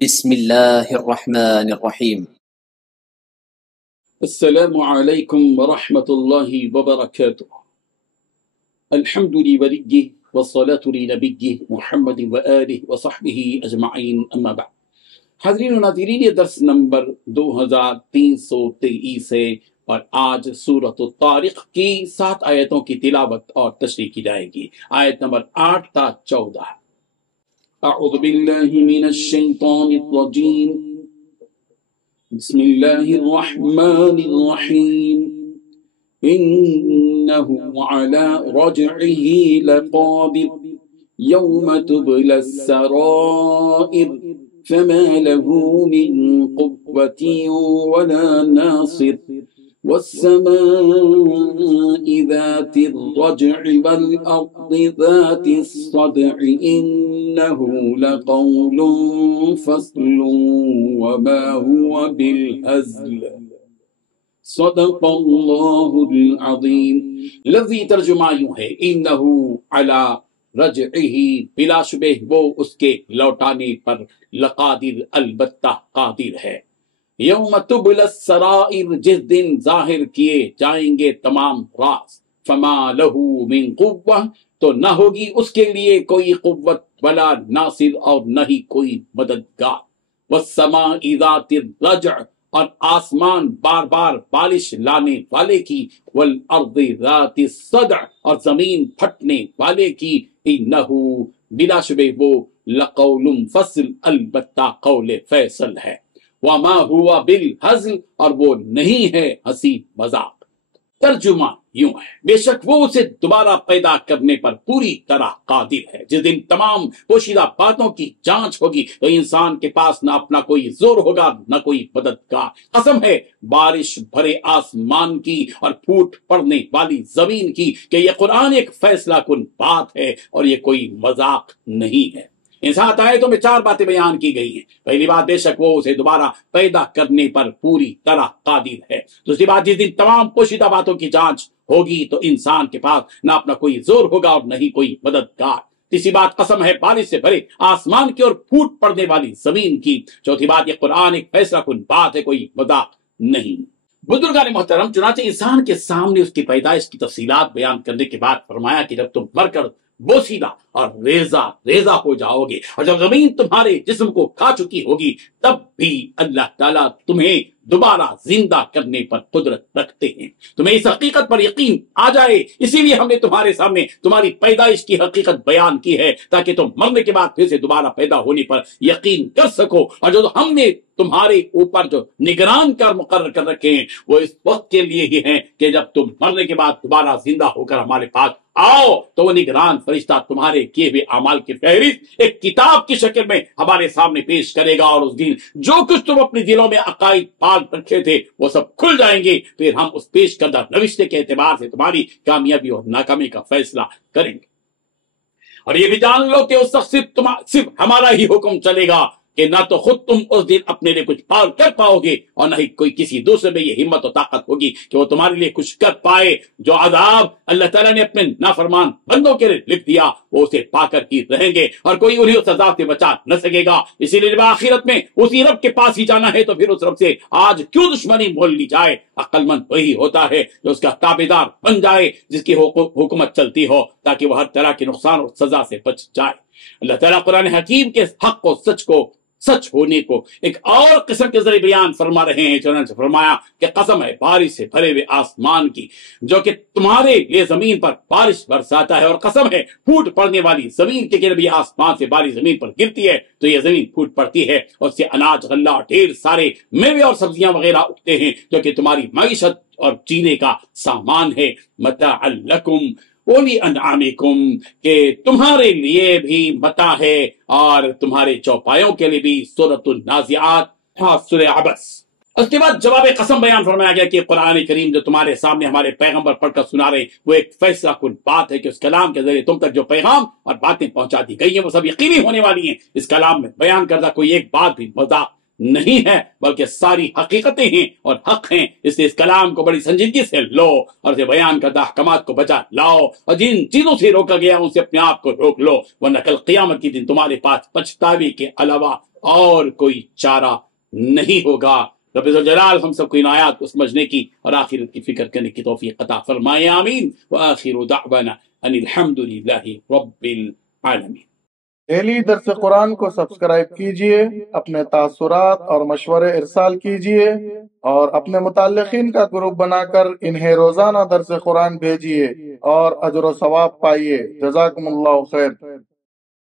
بسم الله الرحمن الرحيم. السلام عليكم ورحمة الله وبركاته. الحمد لوليه والصلاة لنبيه محمد وآله وصحبه أجمعين أما بعد. حاضرین و ناظرین، یہ درس نمبر 2323 ہے اور آج سورۃ الطارق کی 7 آیتوں کی تلاوت اور تشریح کی جائے گی۔ آیت نمبر 8 تا 14۔ اعوذ باللہ من الشیطان الرجیم، بسم اللہ الرحمن الرحیم، انہ علی رجعہ لقادر یوم تبلی السرائر فما له من قوة ولا ناصر والسماء ذات الرجع والأرض ذات الصدع إنه لقول فصل وما هو بالهزل صدق اللہ العظیم۔ لفظی ترجمہ یوں ہے، انہو علی رجعہی، بلا شبہ وہ اس کے لوٹانے پر لقادر، البتہ قادر ہے۔ یوم تبلی السرائر، جس دن ظاہر کیے جائیں گے تمام راز، فما لہ من قوہ، تو نہ ہوگی اس کے لیے کوئی قوت، ولا ناصر، اور نہ ہی کوئی مددگار۔ والسماء ذات الرجع، اور آسمان بار بار بارش لانے والے کی، والارض ذات الصدع، اور زمین پھٹنے والے کی، انہو، بلا شبہ وہ، لقول فصل، البتہ قول فیصل ہے۔ وما ہوا بالہزل، اور وہ نہیں ہے ہنسی مذاق۔ ترجمہ یوں ہے، بے شک وہ اسے دوبارہ پیدا کرنے پر پوری طرح قادر ہے۔ جس دن تمام پوشیدہ باتوں کی جانچ ہوگی تو انسان کے پاس نہ اپنا کوئی زور ہوگا نہ کوئی مددگار۔ قسم ہے بارش بھرے آسمان کی اور پھوٹ پڑنے والی زمین کی کہ یہ قرآن ایک فیصلہ کن بات ہے اور یہ کوئی مذاق نہیں ہے۔ ان 7 آیتوں میں 4 باتیں بیان کی گئی ہیں۔ پہلی بات، بے شک وہ اسے دوبارہ پیدا کرنے پر پوری طرح قادر ہے۔ دوسری بات، جس دن تمام پوشیدہ باتوں کی جانچ ہوگی تو انسان کے پاس نہ اپنا کوئی زور ہوگا اور نہ ہی کوئی مددگار۔ تیسری بات، قسم ہے بارش سے بھرے آسمان کی اور پھوٹ پڑنے والی زمین کی۔ چوتھی بات، یہ قرآن ایک فیصلہ کن بات ہے، کوئی مذاق نہیں۔ بزرگان محترم، چنانچہ انسان کے سامنے اس کی پیدائش کی تفصیلات بیان کرنے کے بعد فرمایا کہ جب تم مر کر بوسیدہ اور ریزہ ہو جاؤ گے اور جب زمین تمہارے جسم کو کھا چکی ہوگی، تب بھی اللہ تعالیٰ تمہیں دوبارہ زندہ کرنے پر قدرت رکھتے ہیں۔ تمہیں اس حقیقت پر یقین آ جائے، اسی لیے ہم نے تمہارے سامنے تمہاری پیدائش کی حقیقت بیان کی ہے تاکہ تم مرنے کے بعد پھر سے دوبارہ پیدا ہونے پر یقین کر سکو۔ اور جو ہم نے تمہارے اوپر جو نگران کر مقرر کر رکھے ہیں وہ اس وقت کے لیے ہی ہیں کہ جب تم مرنے کے بعد دوبارہ زندہ ہو کر ہمارے پاس آؤ تو وہ نگران فرشتہ تمہارے کیے ہوئے اعمال کی فہرست ایک کتاب کی شکل میں ہمارے سامنے پیش کرے گا، اور اس دن جو کچھ تم اپنے دلوں میں عقائد پال رکھے تھے وہ سب کھل جائیں گے۔ پھر ہم اس پیش کردہ نوشتے کے اعتبار سے تمہاری کامیابی اور ناکامی کا فیصلہ کریں گے۔ اور یہ بھی جان لو کہ اس وقت صرف ہمارا ہی حکم چلے گا کہ نہ تو خود تم اس دن اپنے لیے کچھ پال کر پاؤ گے اور نہ ہی کوئی کسی دوسرے میں یہ ہمت و طاقت ہوگی کہ وہ تمہارے لیے کچھ کر پائے۔ جو عذاب اللہ تعالیٰ نے اپنے نافرمان بندوں کے لیے لکھ دیا وہ اسے پا کر ہی رہیں گے اور کوئی انہیں اس عذاب سے بچا نہ سکے گا۔ اسی لیے جب آخرت میں اسی رب کے پاس ہی جانا ہے تو پھر اس رب سے آج کیوں دشمنی مول لی جائے۔ عقل مند وہی ہوتا ہے جو اس کا تابعدار بن جائے، جس کی حکومت چلتی ہو تاکہ وہ ہر طرح کے نقصان اور سزا سے بچ جائے۔ اللہ تعالیٰ قرآن حکیم کے حق و سچ ہونے کو ایک اور قسم کے ذریعے بیان فرما رہے ہیں۔ چنانچہ فرمایا کہ قسم ہے بارش سے بھرے ہوئے آسمان کی جو کہ تمہارے لیے زمین پر بارش برساتا ہے، اور قسم ہے پھوٹ پڑنے والی زمین کے کہ جب یہ آسمان سے بارش زمین پر گرتی ہے تو یہ زمین پھوٹ پڑتی ہے اور اس سے اناج، غلہ اور ڈھیر سارے میوے اور سبزیاں وغیرہ اگتے ہیں جو کہ تمہاری معیشت اور جینے کا سامان ہے۔ متاع لکم ولی انعامکم، کہ تمہارے لیے بھی متاع ہے اور تمہارے چوپایوں کے لیے بھی۔ سورۃ النازعات، سورہ عبس۔ اس کے بعد جواب قسم بیان فرمایا گیا کہ قرآن کریم جو تمہارے سامنے ہمارے پیغمبر پڑھ کر سنا رہے ہیں وہ ایک فیصلہ کن بات ہے کہ اس کلام کے ذریعے تم تک جو پیغام اور باتیں پہنچا دی گئی ہیں وہ سب یقینی ہونے والی ہیں۔ اس کلام میں بیان کردہ کوئی ایک بات بھی مذاق نہیں ہے بلکہ ساری حقیقتیں ہیں اور حق ہیں۔ اس لیے اس کلام کو بڑی سنجیدگی سے لو اور اسے بیان کردہ احکامات کو بچا لاؤ، اور جن چیزوں سے روکا گیا ان سے اپنے آپ کو روک لو، ورنہ کل قیامت کے دن تمہارے پاس پچھتاوے کے علاوہ اور کوئی چارہ نہیں ہوگا۔ رب ذوالجلال ہم سب کو ان آیات کو سمجھنے کی اور آخرت کی فکر کرنے کی توفیق عطا فرمائے، آمین۔ وآخر دعوانا ان الحمد للہ رب العالمین۔ ڈیلی درس قرآن کو سبسکرائب کیجئے، اپنے تاثرات اور مشورے ارسال کیجئے اور اپنے متعلقین کا گروپ بنا کر انہیں روزانہ درس قرآن بھیجئے اور اجر و ثواب پائیے۔ جزاکم اللہ خیر۔